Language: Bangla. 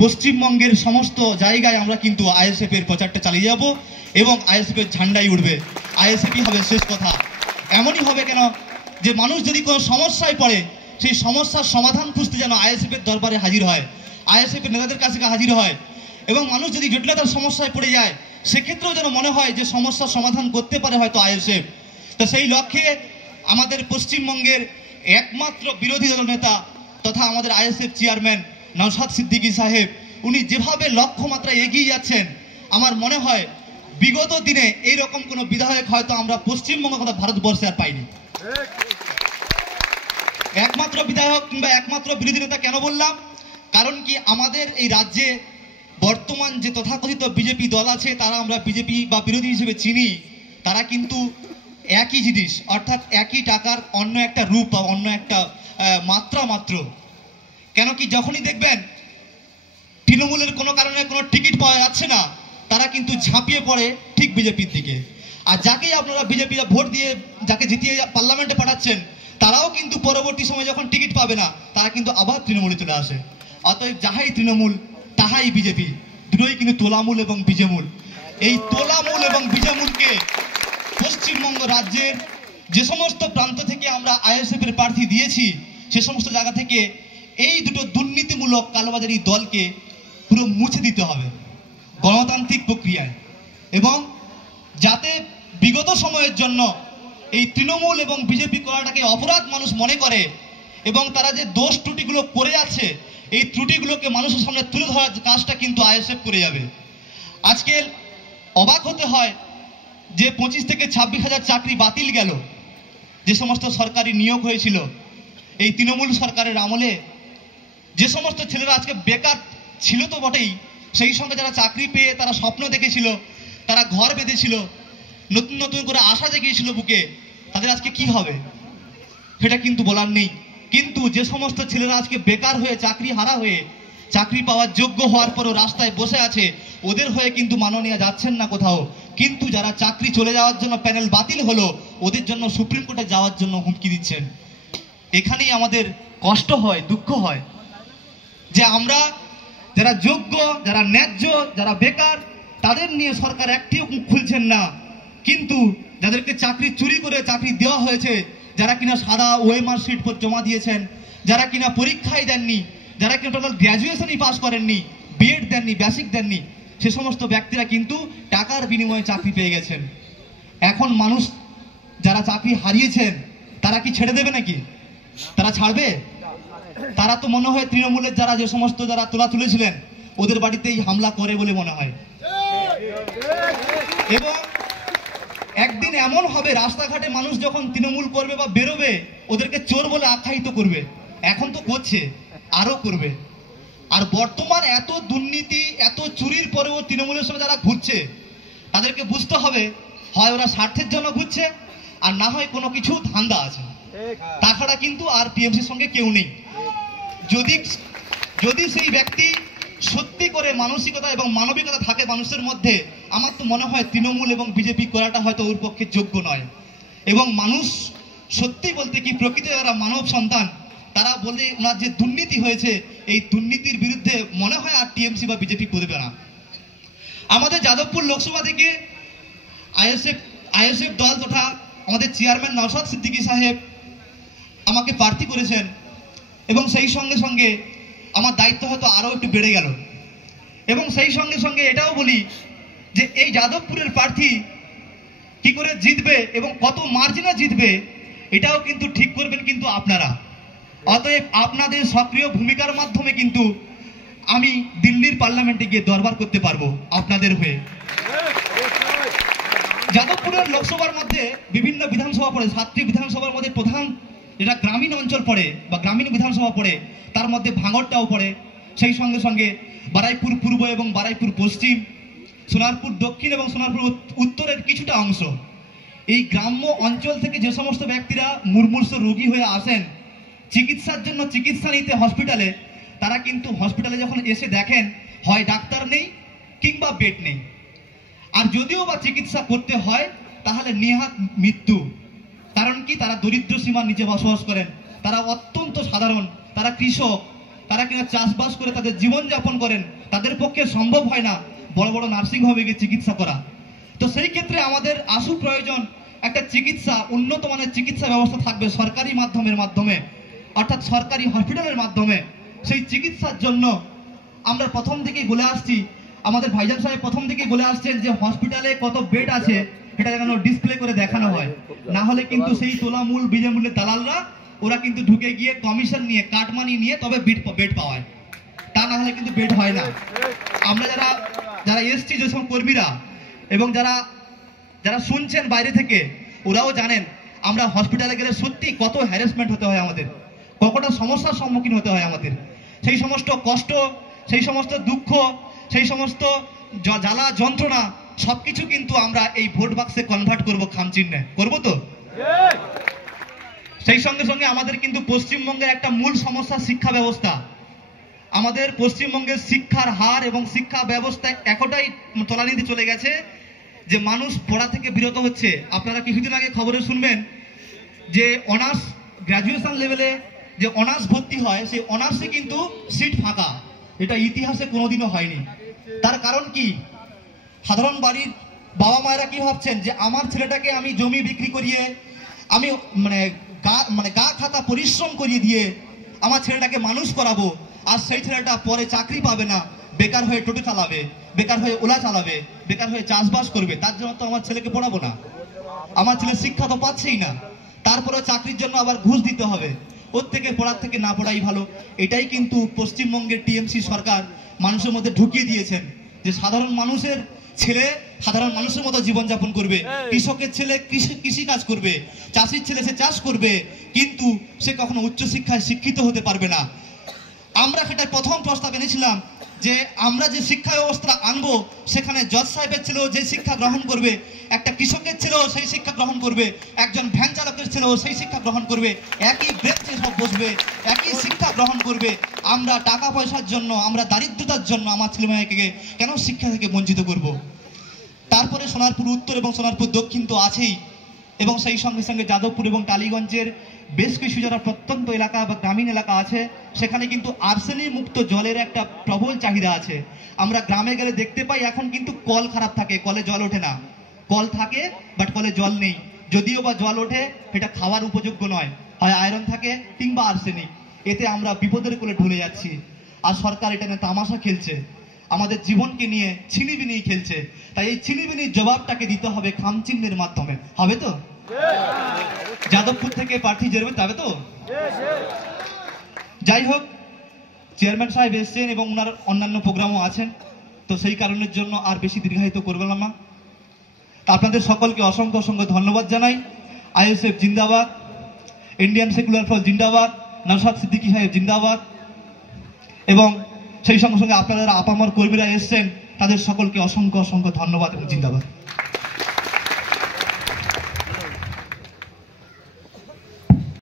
পশ্চিমবঙ্গের সমস্ত জায়গায় আমরা কিন্তু আইএসএফ এর প্রচারটা চালিয়ে যাব এবং আইএসএফ এর ঝান্ডাই উঠবে। আইএসএফই হবে শেষ কথা। এমনই হবে কেন যে মানুষ যদি কোনো সমস্যায় পড়ে সেই সমস্যার সমাধান খুঁজতে যেন আইএসএফ এর দরবারে হাজির হয়, আইএসএফ এর নেতাদের কাছে হাজির হয়। এবং মানুষ যদি জটিলতার সমস্যায় পড়ে যায় সেক্ষেত্রেও যেন মনে হয় যে সমস্যার সমাধান করতে পারে হয়তো আইএসএফ। তো সেই লক্ষ্যে আমাদের পশ্চিমবঙ্গের একমাত্র বিরোধী দল নেতা তথা আমাদের আইএসএফ চেয়ারম্যান নওশাদ সিদ্দিকী সাহেব উনি যেভাবে লক্ষ্যমাত্রায় এগিয়ে যাচ্ছেন, আমার মনে হয় বিগত দিনে এইরকম কোনো বিধায়ক হয়তো আমরা পশ্চিমবঙ্গ তথা ভারতবর্ষে আর পাইনি। একমাত্র বিধায়ক কিংবা একমাত্র বিরোধী নেতা কেন বললাম, কারণ কি আমাদের এই রাজ্যে বর্তমান যে তথাকথিত বিজেপি দল আছে তারা আমরা বিজেপি বা বিরোধী হিসেবে চিনি, তারা কিন্তু একই জিনিস অর্থাৎ একই টাকার অন্য একটা রূপ বা অন্য একটা মাত্রা মাত্র। কেন কি যখনই দেখবেন তৃণমূলের কোনো কারণে কোনো টিকিট পাওয়া যাচ্ছে না তারা কিন্তু ঝাঁপিয়ে পড়ে ঠিক বিজেপির দিকে, আর যাকেই আপনারা বিজেপিরা ভোট দিয়ে যাকে জিতিয়ে পার্লামেন্টে পাঠাচ্ছেন তারাও কিন্তু পরবর্তী সময় যখন টিকিট পাবে না তারা কিন্তু আবার তৃণমূলে চলে আসে। অতএব যাহাই তৃণমূল তাহাই বিজেপি, দুটোই কিন্তু তোলামূল এবং বীজমূল। এই তোলামূল এবং বীজমূলকে পশ্চিমবঙ্গ রাজ্যের যে সমস্ত প্রান্ত থেকে আমরা আইএসএফ এর প্রার্থী দিয়েছি সে সমস্ত জায়গা থেকে এই দুটো দুর্নীতিমূলক কালোবাজারি দলকে পুরো মুছে দিতে হবে গণতান্ত্রিক প্রক্রিয়ায়, এবং যাতে বিগত সময়ের জন্য এই তৃণমূল এবং বিজেপি করাটাকে অপরাধ মানুষ মনে করে এবং তারা যে দোষ ত্রুটিগুলো করে যাচ্ছে এই ত্রুটিগুলোকে মানুষের সামনে তুলে ধরার কাজটা কিন্তু আইএসএফ করে যাবে। আজকে অবাক হতে হয় যে 25 থেকে 26,000 চাকরি বাতিল গেল, যে সমস্ত সরকারি নিয়োগ হয়েছিল এই তৃণমূল সরকারের আমলে, যে সমস্ত ছেলেরা আজকে বেকার ছিল তো বটেই, সেই সঙ্গে যারা চাকরি পেয়ে তারা স্বপ্ন দেখেছিল, তারা ঘর বেঁধেছিল, নতুন নতুন করে আশা জেগিয়েছিল বুকে, তাদের আজকে কি হবে সেটা কিন্তু বলার নেই। কিন্তু যে সমস্ত ছেলেরা আজকে বেকার হয়ে চাকরি হারা হয়ে চাকরি পাওয়ার যোগ্য হওয়ার পরও রাস্তায় বসে আছে ওদের হয়ে কিন্তু মাননীয় যাচ্ছেন না কোথাও, কিন্তু যারা চাকরি চলে যাওয়ার জন্য প্যানেল বাতিল হলো ওদের জন্য সুপ্রিম কোর্টে যাওয়ার জন্য হুমকি দিচ্ছেন। এখানেই আমাদের কষ্ট হয়, দুঃখ হয় যে আমরা যারা যোগ্য, যারা ন্যায্য, যারা বেকার তাদের নিয়ে সরকার একটিও মুখ খুলছেন না, কিন্তু যাদেরকে চাকরি চুরি করে চাকরি দেওয়া হয়েছে, যারা কিনা সাদা ওএমআর শিট জমা দিয়েছেন, যারা কিনা পরীক্ষাই দেননি, যারা কিনা টোটাল গ্র্যাজুয়েশনই পাস করেননি, বিএড দেননি, বেসিক দেননি, সে সমস্ত ব্যক্তিরা কিন্তু টাকার বিনিময়ে চাকরি পেয়ে গেছেন। এখন মানুষ যারা চাকরি হারিয়েছেন তারা কি ছেড়ে দেবে নাকি? তারা ছাড়বে? তারা তো মনে হয় তৃণমূলের যারা যে সমস্ত যারা তোলা তুলেছিলেন ওদের বাড়িতেই হামলা করে বলে মনে হয়। এবং একদিন এমন হবে রাস্তাঘাটে মানুষ যখন তৃণমূল করবে বা বেরোবে ওদেরকে চোর বলে আখ্যায়িত করবে, এখন তো করছে, আরো করবে। আর বর্তমান এত দুর্নীতি এত চুরির পরেও তৃণমূলের সঙ্গে যারা ঘুরছে তাদেরকে বুঝতে হবে হয় ওরা স্বার্থের জন্য ঘুরছে আর না হয় কোনো কিছু ধান্দা আছে, তাছাড়া কিন্তু আর টিএমসির সঙ্গে কেউ নেই। যদি সেই ব্যক্তি সত্যি করে মানসিকতা এবং মানবিকতা থাকে মানুষের মধ্যে, আমার তো মনে হয় তৃণমূল এবং বিজেপি করাটা হয়তো ওর পক্ষে যোগ্য নয়। এবং মানুষ সত্যি বলতে কি প্রকৃতি যারা মানব সন্তান তারা বলে ওনার যে দুর্নীতি হয়েছে এই দুর্নীতির বিরুদ্ধে মনে হয় আর টিএমসি বা বিজেপি করবে না। আমাদের যাদবপুর লোকসভা থেকে আইএসএফ দল তথা আমাদের চেয়ারম্যান নওশাদ সিদ্দিকী সাহেব আমাকে প্রার্থী করেছেন এবং সেই সঙ্গে সঙ্গে আমার দায়িত্ব হয়তো আরও একটু বেড়ে গেল। এবং সেই সঙ্গে সঙ্গে এটাও বলি যে এই যাদবপুরের প্রার্থী কি করে জিতবে এবং কত মার্জিনে জিতবে এটাও কিন্তু ঠিক করবেন কিন্তু আপনারা। অতএব আপনাদের সক্রিয় ভূমিকার মাধ্যমে কিন্তু আমি দিল্লির পার্লামেন্টে গিয়ে দরবার করতে পারবো আপনাদের হয়ে। যাদবপুরের লোকসভার মধ্যে বিভিন্ন বিধানসভা পড়ে, 7টি বিধানসভার মধ্যে প্রধান যেটা গ্রামীণ অঞ্চল পড়ে বা গ্রামীণ বিধানসভা পড়ে তার মধ্যে ভাঙড়টাও পড়ে, সেই সঙ্গে সঙ্গে বারুইপুর পূর্ব এবং বারুইপুর পশ্চিম, সোনারপুর দক্ষিণ এবং সোনারপুর উত্তরের কিছুটা অংশ। এই গ্রাম্য অঞ্চল থেকে যে সমস্ত ব্যক্তিরা মুমূর্ষু রোগী হয়ে আসেন চিকিৎসার জন্য চিকিৎসা নিতে হসপিটালে, তারা কিন্তু হসপিটালে যখন এসে দেখেন হয় ডাক্তার নেই কিংবা বেড নেই, আর যদিও বা চিকিৎসা করতে হয় তাহলে নেহাত মৃত্যু। কারণ কি তারা দরিদ্র সীমার নিচে বসবাস করেন, তারা অত্যন্ত সাধারণ, তারা কৃষক, তারা কিনা চাষবাস করে তাদের জীবনযাপন করেন, তাদের পক্ষে সম্ভব হয় না বড় বড় নার্সিং হোমে গিয়ে চিকিৎসা করা। তো সেই ক্ষেত্রে আমাদের আশু প্রয়োজন একটা চিকিৎসা, উন্নত মানের চিকিৎসা ব্যবস্থা থাকবে সরকারি মাধ্যমে, অর্থাৎ সরকারি হসপিটালের মাধ্যমে। সেই চিকিৎসার জন্য আমরা প্রথম থেকেই বলে আসছি, আমাদের ভাইজান সাহেব প্রথম থেকেই বলে আসছেন যে হসপিটালে কত বেড আছে এটা যেন ডিসপ্লে করে দেখানো হয়, না হলে কিন্তু সেই তোলামূল বিনামূল্যে দালালরা ওরা কিন্তু ঢুকে গিয়ে কমিশন নিয়ে কাটমানি নিয়ে তবে বেড পাওয়ায়, তা না হলে কিন্তু বেড হয় না। আমরা যারা এসছি যেসব কর্মীরা এবং যারা শুনছেন বাইরে থেকে, ওরাও জানেন আমরা হসপিটালে গেলে সত্যি কত হ্যারাসমেন্ট হতে হয় আমাদের, কতটা সমস্যার সম্মুখীন হতে হয় আমাদের। সেই সমস্ত কষ্ট, সেই সমস্ত দুঃখ, সেই সমস্ত জ্বালা যন্ত্রণা সবকিছু কিন্তু আমরা এই ভোট বাক্সে কনভার্ট করব, খামচিহ্নে করব। তো সেই সঙ্গে সঙ্গে আমাদের কিন্তু পশ্চিমবঙ্গের একটা মূল সমস্যা শিক্ষা ব্যবস্থা। আমাদের পশ্চিমবঙ্গের শিক্ষার হার এবং শিক্ষা ব্যবস্থা এতটাই তলানিতে চলে গেছে যে মানুষ পড়া থেকে বিরত হচ্ছে। আপনারা কিছুদিন আগে খবরে শুনবেন যে অনার্স গ্র্যাজুয়েশন লেভেলে যে অনার্স ভর্তি হয়, সেই অনার্সে কিন্তু সিট ফাঁকা। এটা ইতিহাসে কোনোদিনও হয়নি। তার কারণ কি? সাধারণ বাড়ির বাবা মায়েরা কি ভাবছেন যে আমার ছেলেটাকে আমি জমি বিক্রি করিয়ে, আমি গা খাতা পরিশ্রম করিয়ে দিয়ে আমার ছেলেটাকে মানুষ করাবো, আর সেই ছেলেটা পরে চাকরি পাবে না, বেকার হয়ে টোটো চালাবে, বেকার হয়ে ওলা চালাবে, বেকার হয়ে চাষবাস করবে। তার জন্য তো আমার ছেলেকে পড়াবো না, আমার ছেলে শিক্ষা তো পাচ্ছেই না, তারপরে চাকরির জন্য আবার ঘুষ দিতে হবে। ওর থেকে পড়ার থেকে না পড়াই ভালো। এটাই কিন্তু পশ্চিমবঙ্গের টিএমসি সরকার মানুষের মধ্যে ঢুকিয়ে দিয়েছেন যে সাধারণ মানুষের ছেলে সাধারণ মানুষের মতো জীবনযাপন করবে, কৃষকের ছেলে কৃষি কাজ করবে, চাষির ছেলে সে চাষ করবে, কিন্তু সে কখনো উচ্চশিক্ষায় শিক্ষিত হতে পারবে না। আমরা সেটা প্রথম প্রস্তাব এনেছিলাম যে আমরা যে শিক্ষা ব্যবস্থা আনবো সেখানে জজ সাহেবের ছেলেও যে শিক্ষা গ্রহণ করবে, একটা কৃষকের ছেলেও সেই শিক্ষা গ্রহণ করবে, একজন ভ্যান চালকের ছেলেও সেই শিক্ষা গ্রহণ করবে, একই বেঞ্চে সব বসবে, একই শিক্ষা গ্রহণ করবে। আমরা টাকা পয়সার জন্য, আমরা দারিদ্রতার জন্য আমার ছেলেমেয়েকে কেন শিক্ষা থেকে বঞ্চিত করব? তারপরে সোনারপুর উত্তর এবং সোনারপুর দক্ষিণ তো আছেই, এবং সেই সঙ্গে সঙ্গে যাদবপুর এবং টালিগঞ্জের বেশ কিছু যারা প্রত্যন্ত এলাকা বা গ্রামীণ এলাকা আছে সেখানে কিন্তু আর্সেনিক মুক্ত জলের একটা প্রবল চাহিদা আছে। আমরা গ্রামে গেলে দেখতে পাই এখন কিন্তু কল খারাপ থাকে, কলে জল ওঠে না। কল থাকে বাট কলে জল নেই, যদিও বা জল ওঠে সেটা খাওয়ার উপযোগ্য নয়, হয় আয়রন থাকে কিংবা আর্সেনিক। এতে আমরা বিপদের কোলে ঢলে যাচ্ছি, আর সরকার এটা নিয়ে তামাশা খেলছে, আমাদের জীবনকে নিয়ে ছিনিবিনি খেলছে। তাই এই ছিনিবিনির জবাবটাকে দিতে হবে খামচিহ্নের মাধ্যমে। হবে তো? যাদবপুর থেকে প্রার্থী জেরবে তবে তো? যাই হোক, চেয়ারম্যান সাহেব এসছেন এবং ওনার অন্যান্য প্রোগ্রামও আছেন, তো সেই কারণের জন্য আর বেশি দীর্ঘায়িত করবেন না। আপনাদের সকলকে অসংখ্য অসংখ্য ধন্যবাদ জানাই। আইএসএফ জিন্দাবাদ, ইন্ডিয়ান সেকুলার ফ্রন্ট জিন্দাবাদ, নওশাদ সিদ্দিকী সাহেব জিন্দাবাদ, এবং সেই সঙ্গে সঙ্গে আপনারা আপামর কর্মীরা এসছেন তাদের সকলকে অসংখ্য অসংখ্য ধন্যবাদ এবং জিন্দাবাদ।